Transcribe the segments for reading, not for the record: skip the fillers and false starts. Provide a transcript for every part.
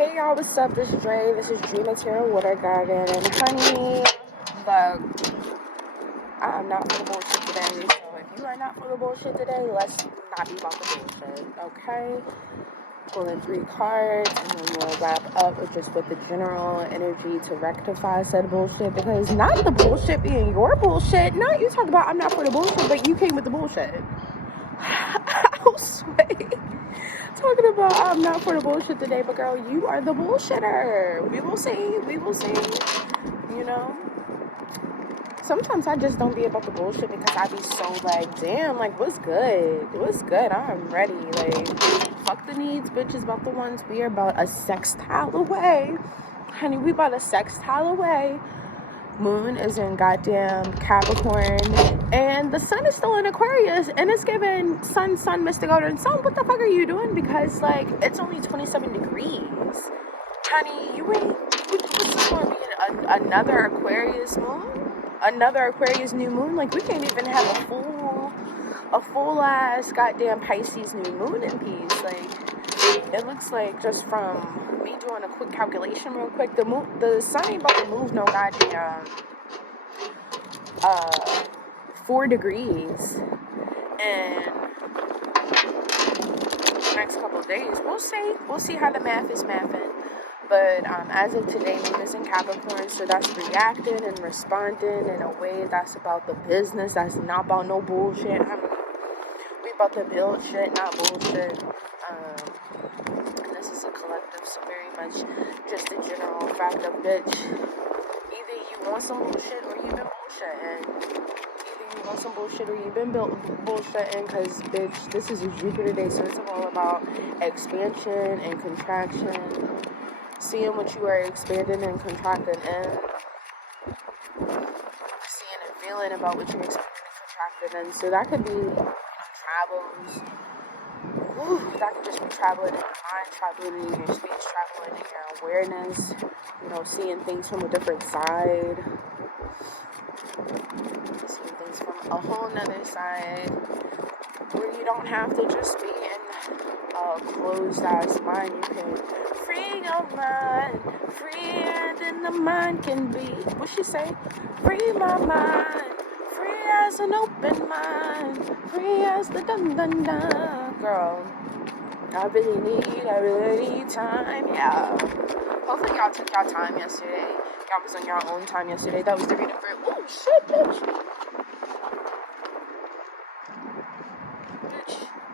Hey y'all, what's up? This is Dre. This is Dream Material Water Garden. And honey, look, I'm not for the bullshit today. So if you are not for the bullshit today, let's not be about the bullshit, okay? Pulling 3 cards, and then we'll wrap up with the general energy to rectify said bullshit. Because not the bullshit being your bullshit. Not you talk about I'm not for the bullshit, but you came with the bullshit. I'll sway. Talking about I'm not for the bullshit today, but girl, you are the bullshitter. We will see. You know, sometimes I just don't be about the bullshit because I be so like, damn, like what's good, I'm ready. Like, fuck the needs, bitches, about the ones. We are about a sextile away, honey. We about a sextile away. Moon is in goddamn Capricorn, and the sun is still in Aquarius, and it's giving sun, Mystic Odor, and sun. What the fuck are you doing? Because like it's only 27 degrees, honey. You ain't. What's this going to be? Another Aquarius moon, another Aquarius new moon. Like we can't even have a full ass goddamn Pisces new moon in peace. Like it looks like, just from me doing a quick calculation real quick, the sun ain't about to move no goddamn 4 degrees in the next couple of days. We'll see how the math is mathing. But as of today, Moon is in Capricorn, so that's reacting and responding in a way that's about the business. That's not about no bullshit. I mean, we about to build shit, not bullshit. This is a collective, so very much just a general fact of, bitch, either you want some bullshit or you've been bullshitting. Because, bitch, this is a Jupiter day, so it's all about expansion and contraction, seeing what you are expanding and contracting in, seeing and feeling about what you're expanding and contracting in. So that could be travels. That could just be traveling in your mind, traveling in your speech, traveling in your awareness, seeing things from a different side, seeing things from a whole nother side, where you don't have to just be in a closed-ass mind. You can free your mind, freer than the mind can be. What she say? Free my mind, free as an open mind, free as the dun-dun-dun. Girl, I really need time, yeah. Hopefully y'all took y'all time yesterday. Y'all was on your own time yesterday. That was the reading for, oh shit, bitch.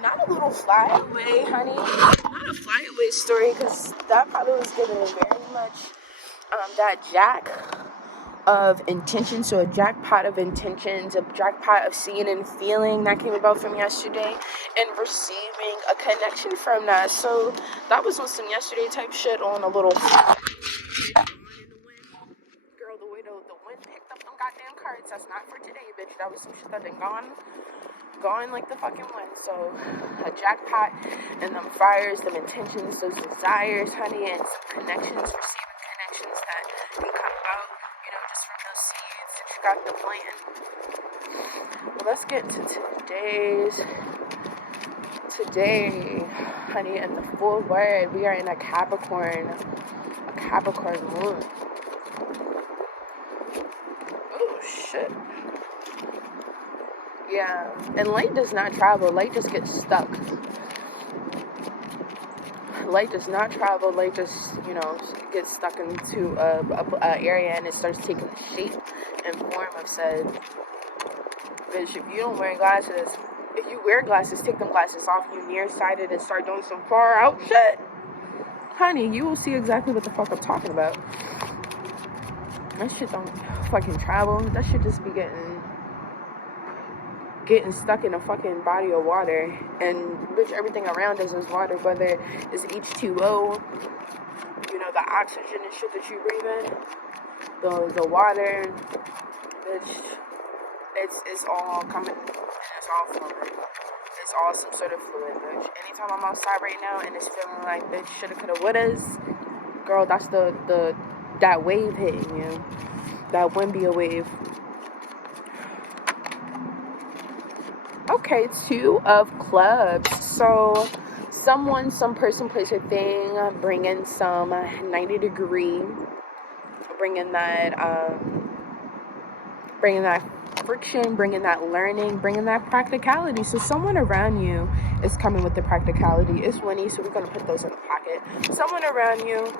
Not a little flyaway, honey. Not a flyaway story, because that probably was given very much that jack of intention. So a jackpot of intentions, a jackpot of seeing and feeling that came about from yesterday, and receiving a connection from that. So that was on some yesterday type shit on a little girl. The way the wind picked up them goddamn cards, that's not for today, bitch. That was some shit that done gone like the fucking wind. So a jackpot and them fires, them intentions, those desires, honey, and some connections, receiving connections that can come about, just from those seeds that you got the plant. Well, let's get to today, honey, and the full word. We are in a Capricorn moon. Oh shit. Yeah, and light does not travel. Light just gets stuck. Light does not travel. Light just, gets stuck into a area, and it starts taking the shape and form of said. Bitch, if you don't wear glasses, if you wear glasses, take them glasses off. You nearsighted and start doing some far out shit, honey, you will see exactly what the fuck I'm talking about. That shit don't fucking travel. That shit just be getting stuck in a fucking body of water, and bitch, everything around us is water, whether it's H2O, the oxygen and shit that you breathe in, the water, bitch, it's all coming, and it's all flowing. It's all some sort of fluid, bitch. Anytime I'm outside right now and it's feeling like, bitch, shoulda, coulda, wouldas, girl, that's that wave hitting you. That wind be a wave. Okay, 2 of clubs. So someone, some person, place, or thing, bring in some 90-degree, bring in that friction, bring in that learning, bring in that practicality. So someone around you is coming with the practicality. It's Winnie, so we're going to put those in the pocket. Someone around you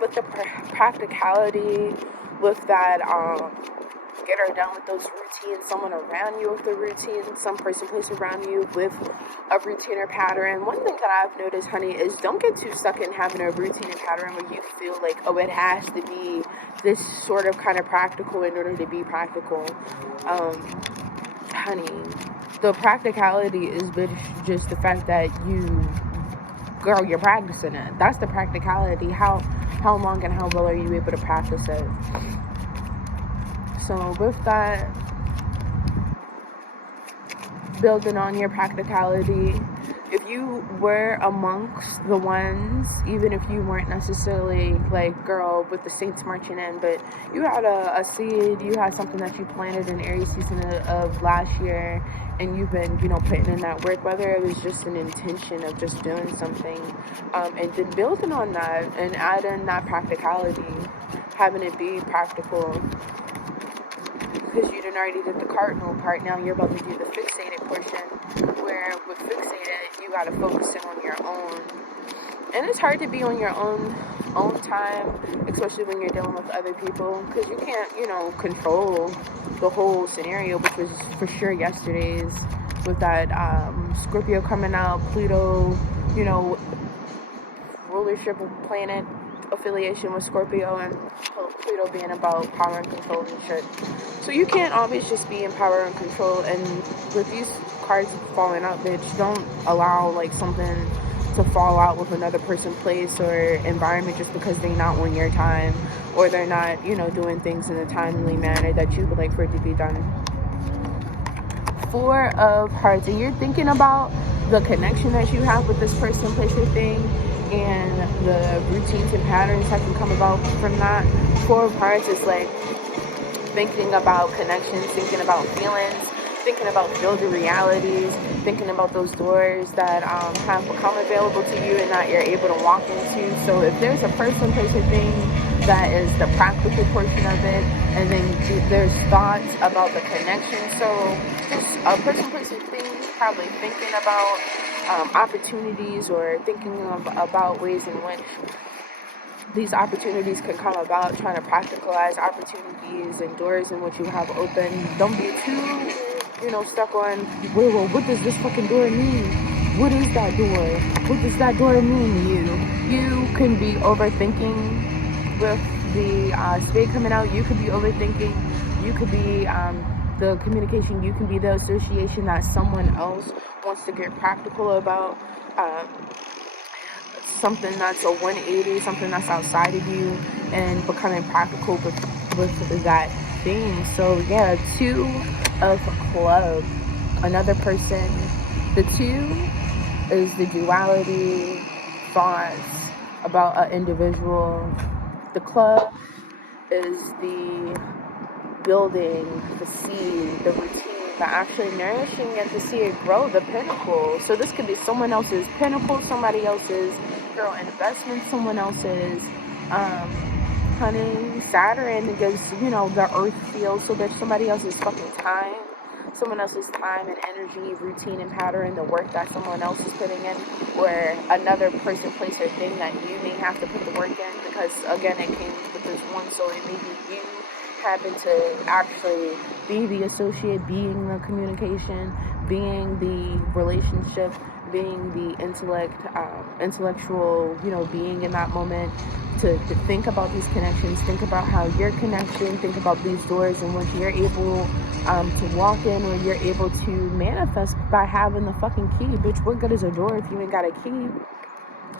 with the practicality, with that get her done with those routines. Someone around you with the routine, some person, place around you with a routine or pattern. One thing that I've noticed, honey, is don't get too stuck in having a routine and pattern where you feel like, oh, it has to be this sort of kind of practical in order to be practical. Honey, the practicality is just the fact that you're practicing it. That's the practicality. How long and how well are you able to practice it? So with that, building on your practicality, if you were amongst the ones, even if you weren't necessarily like girl with the saints marching in, but you had a seed, you had something that you planted in Aries season of last year, and you've been, putting in that work, whether it was just an intention of just doing something, and then building on that and adding that practicality, having it be practical. Because you done already did the cardinal part, now you're about to do the fixated portion, where with fixated, you got to focus in on your own. And it's hard to be on your own time, especially when you're dealing with other people, because you can't, control the whole scenario, which was for sure yesterday's, with that Scorpio coming out, Pluto, rulership of planet affiliation with Scorpio, and Pluto being about power and control and shit. So you can't always just be in power and control. And with these cards falling out, bitch, don't allow like something to fall out with another person, place, or environment just because they're not on your time, or they're not, doing things in a timely manner that you would like for it to be done. Four of Hearts, and you're thinking about the connection that you have with this person, place, or thing, and the routines and patterns that can come about from that. Four of Hearts is like thinking about connections, thinking about feelings, thinking about building realities, thinking about those doors that have become available to you and that you're able to walk into. So if there's a person, place, or thing that is the practical portion of it, and then there's thoughts about the connection. So just a person, place, or thing probably thinking about opportunities, or thinking about ways in which these opportunities can come about, trying to practicalize opportunities and doors in which you have open. Don't be too, stuck on, well, what does this fucking door mean? What is that door? What does that door mean to you? You can be overthinking with the spade coming out. You could be overthinking. You could be the communication. You can be the association that someone else wants to get practical about. Something that's a 180, something that's outside of you, and becoming practical with that thing. So yeah, Two of Clubs, another person. The two is the duality, thoughts about an individual. The club is the building, the seed, the routine, but actually nourishing it to see it grow, the pinnacle. So this could be someone else's pinnacle, somebody else's girl investment, someone else's honey, Saturn gives, the earth feels, so there's somebody else's fucking time, someone else's time and energy, routine and pattern, the work that someone else is putting in, or another person, place, or thing that you may have to put the work in, because again, it came with this one, so it may be you happen to actually be the associate, being the communication, being the relationship, being the intellectual, being in that moment, to think about these connections, think about how you're connecting, think about these doors in which you're able to walk in, or you're able to manifest by having the fucking key. Bitch, what good is a door if you ain't got a key?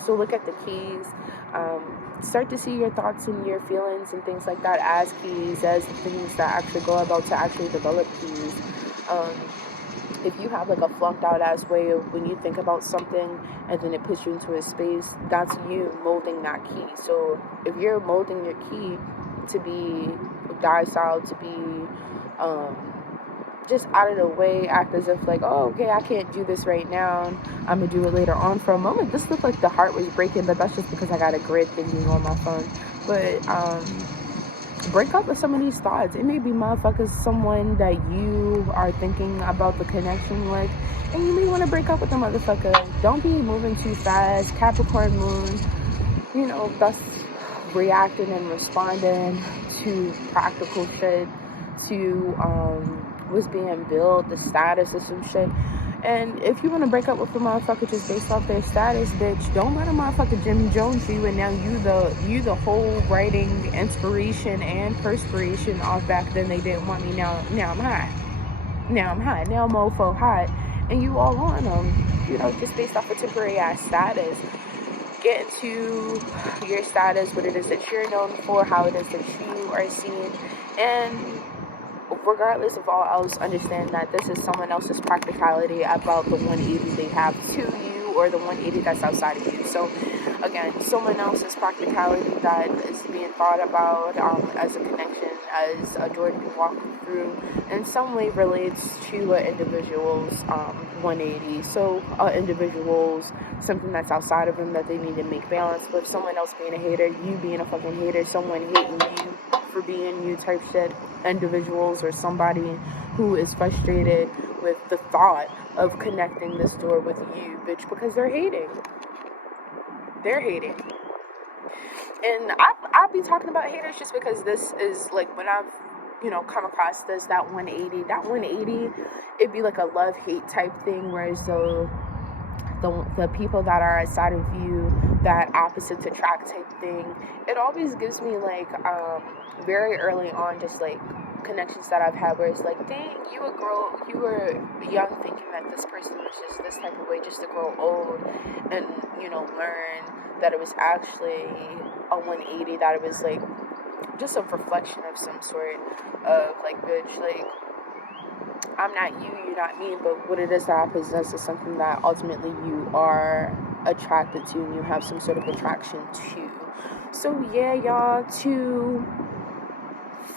So look at the keys. Start to see your thoughts and your feelings and things like that as keys, as things that actually go about to actually develop keys. If you have like a flunked out ass way of when you think about something and then it puts you into a space, that's you molding that key. So if you're molding your key to be docile, to be just out of the way, act as if like, oh, okay, I can't do this right now, I'm gonna do it later on. For a moment this looked like the heart was breaking, but that's just because I got a grid thinking on my phone. But break up with some of these thoughts. It may be motherfuckers, someone that you are thinking about the connection with, and you may want to break up with the motherfucker. Don't be moving too fast. Capricorn moon, thus reacting and responding to practical shit, to what's being built, the status of some shit. And if you want to break up with a motherfucker just based off their status, bitch, don't let a motherfucker Jim Jones you, and now you the whole writing inspiration and perspiration off back then they didn't want me. Now I'm hot. Now I'm mofo hot, and you all on them, just based off a temporary ass status. Get into your status, what it is that you're known for, how it is that you are seen, and regardless of all else, understand that this is someone else's practicality about the 180 they have to you, or the 180 that's outside of you. So again, someone else's practicality that is being thought about as a connection, as a door to be walked through, in some way relates to an individual's 180. So individual's something that's outside of them that they need to make balance with. Someone else being a hater, you being a fucking hater, someone hating you for being you type shit. Individuals or somebody who is frustrated with the thought of connecting this door with you, bitch, because they're hating. And I'll be talking about haters just because this is like, when I've come across that 180, it'd be like a love-hate type thing, whereas the people that are outside of you, that opposites attract type thing, it always gives me like very early on, just like connections that I've had where it's like, dang, you were young thinking that this person was just this type of way just to grow old, and learn that it was actually a 180, that it was like just a reflection of some sort of like, bitch, like, I'm not you, you're not me, but what it is that I possess is something that ultimately you are attracted to, and you have some sort of attraction to. So yeah, y'all, 2,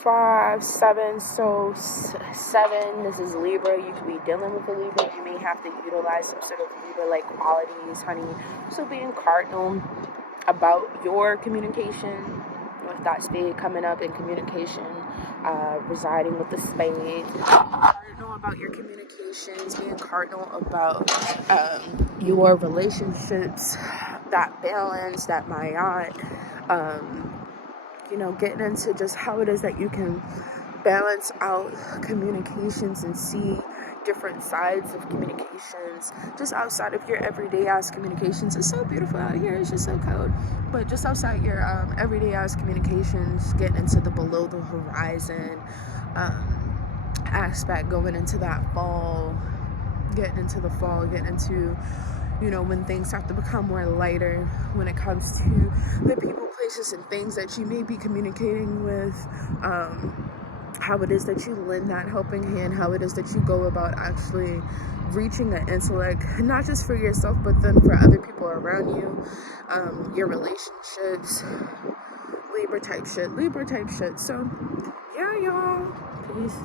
5, 7, so 7, this is Libra. You could be dealing with a Libra. You may have to utilize some sort of Libra-like qualities, honey. So being cardinal about your communication, with that spade coming up in communication, residing with the spade. Cardinal about your communications, being cardinal about your relationships, that balance, that mayat, getting into just how it is that you can balance out communications and see different sides of communications just outside of your everyday ass communications. It's so beautiful out here, it's just so cold, but just outside your everyday ass communications, getting into the below the horizon aspect, going into that fall, getting into when things have to become more lighter when it comes to the people, places, and things that you may be communicating with, how it is that you lend that helping hand, how it is that you go about actually reaching an intellect, not just for yourself, but then for other people around you, your relationships, Libra type shit. So, yeah, y'all. Peace.